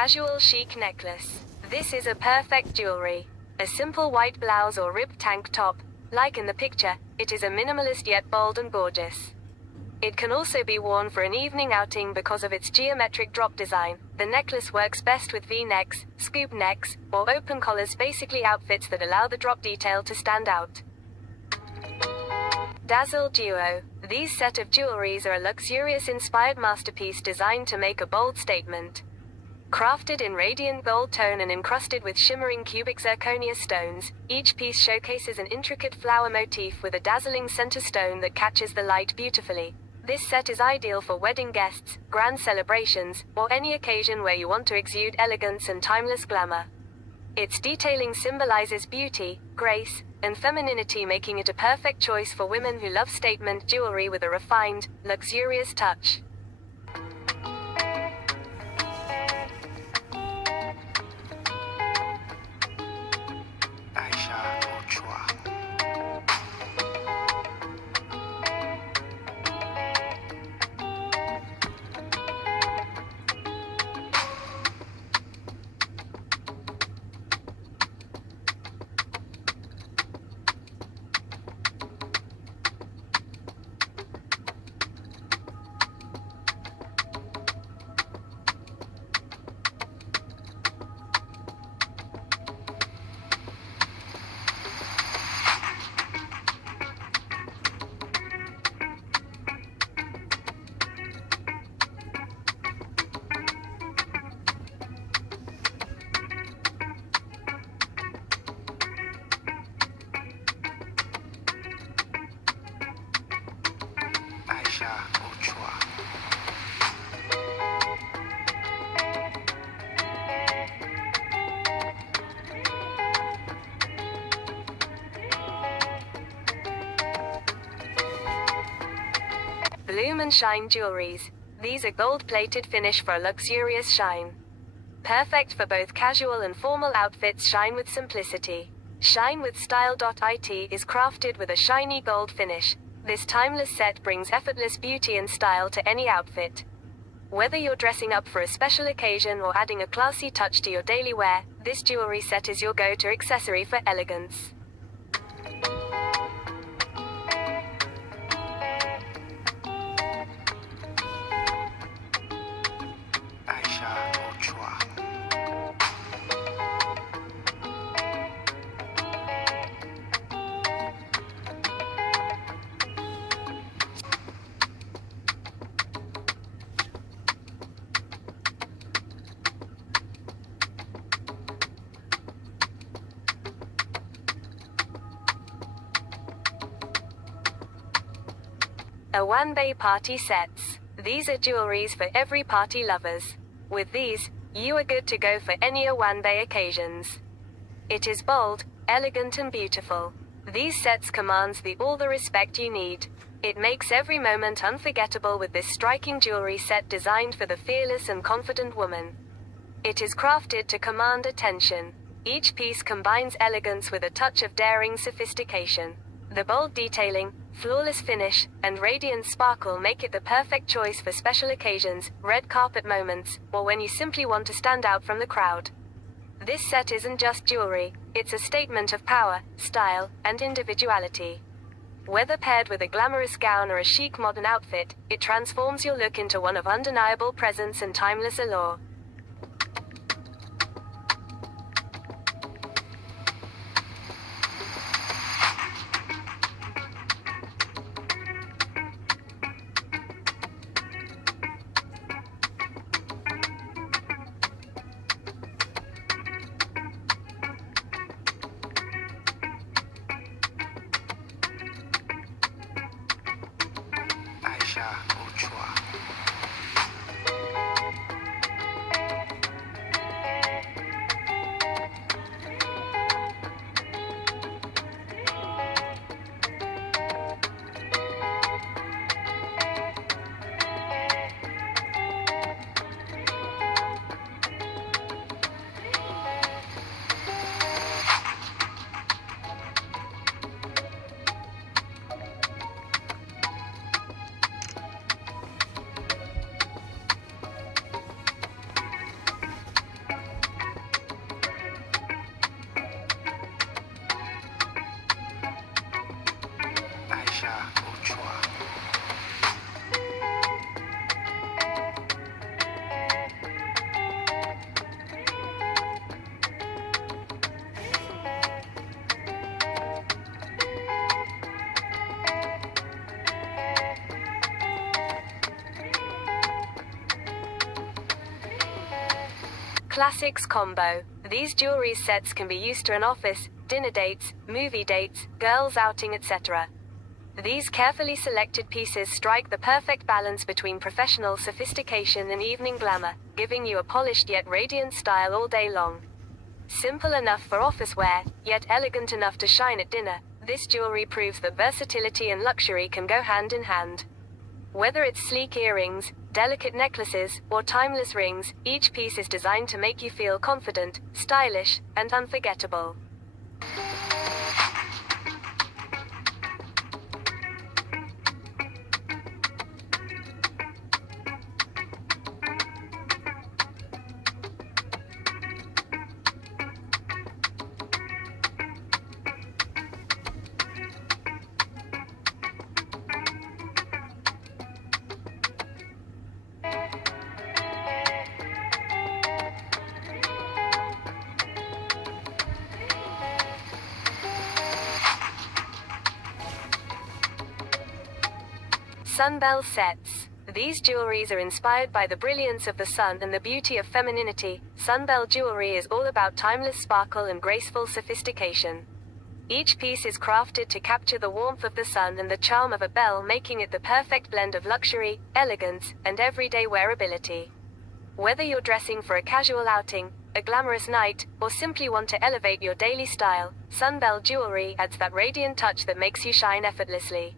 Casual chic necklace. This is a perfect jewelry. A simple white blouse or ribbed tank top. Like in the picture, it is a minimalist yet bold and gorgeous. It can also be worn for an evening outing because of its geometric drop design. The necklace works best with V-necks, scoop necks, or open collars, basically outfits that allow the drop detail to stand out. Dazzle Duo. These set of jewelries are a luxurious-inspired masterpiece designed to make a bold statement. Crafted in radiant gold tone and encrusted with shimmering cubic zirconia stones, each piece showcases an intricate flower motif with a dazzling center stone that catches the light beautifully. This set is ideal for wedding guests, grand celebrations, or any occasion where you want to exude elegance and timeless glamour. Its detailing symbolizes beauty, grace, and femininity, making it a perfect choice for women who love statement jewelry with a refined, luxurious touch. Bloom and Shine Jewelries. These are gold-plated finish for a luxurious shine. Perfect for both casual and formal outfits. Shine with simplicity. Shine with Style.it is crafted with a shiny gold finish. This timeless set brings effortless beauty and style to any outfit. Whether you're dressing up for a special occasion or adding a classy touch to your daily wear, this jewelry set is your go-to accessory for elegance. Owanbe Party Sets. These are jewelries for every party lovers. With these, you are good to go for any Owanbe occasions. It is bold, elegant and beautiful. These sets commands all the respect you need. It makes every moment unforgettable with this striking jewelry set designed for the fearless and confident woman. It is crafted to command attention. Each piece combines elegance with a touch of daring sophistication. The bold detailing, flawless finish, and radiant sparkle make it the perfect choice for special occasions, red carpet moments, or when you simply want to stand out from the crowd. This set isn't just jewelry, it's a statement of power, style, and individuality. Whether paired with a glamorous gown or a chic modern outfit, it transforms your look into one of undeniable presence and timeless allure. Classics combo. These jewelry sets can be used to an office, dinner dates, movie dates, girls outing, etc. These carefully selected pieces strike the perfect balance between professional sophistication and evening glamour, giving you a polished yet radiant style all day long. Simple enough for office wear, yet elegant enough to shine at dinner, this jewelry proves that versatility and luxury can go hand in hand. Whether it's sleek earrings, delicate necklaces, or timeless rings, each piece is designed to make you feel confident, stylish, and unforgettable. Sunbelle sets. These jewelries are inspired by the brilliance of the sun and the beauty of femininity. Sunbelle jewelry is all about timeless sparkle and graceful sophistication. Each piece is crafted to capture the warmth of the sun and the charm of a bell, making it the perfect blend of luxury, elegance, and everyday wearability. Whether you're dressing for a casual outing, a glamorous night, or simply want to elevate your daily style, Sunbelle jewelry adds that radiant touch that makes you shine effortlessly.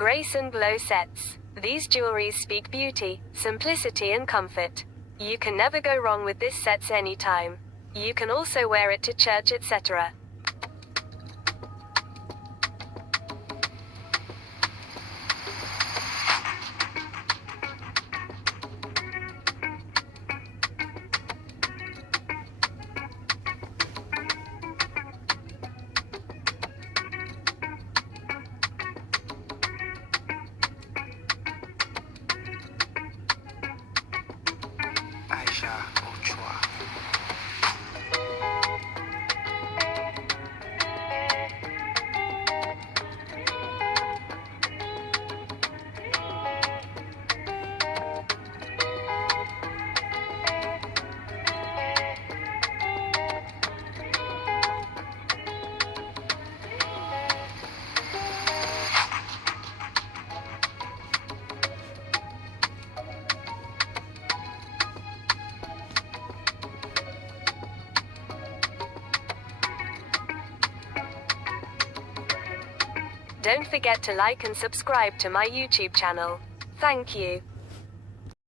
Grace and Glow sets. These jewelries speak beauty, simplicity, and comfort. You can never go wrong with this sets anytime. You can also wear it to church, etc. Don't forget to like and subscribe to my YouTube channel. Thank you.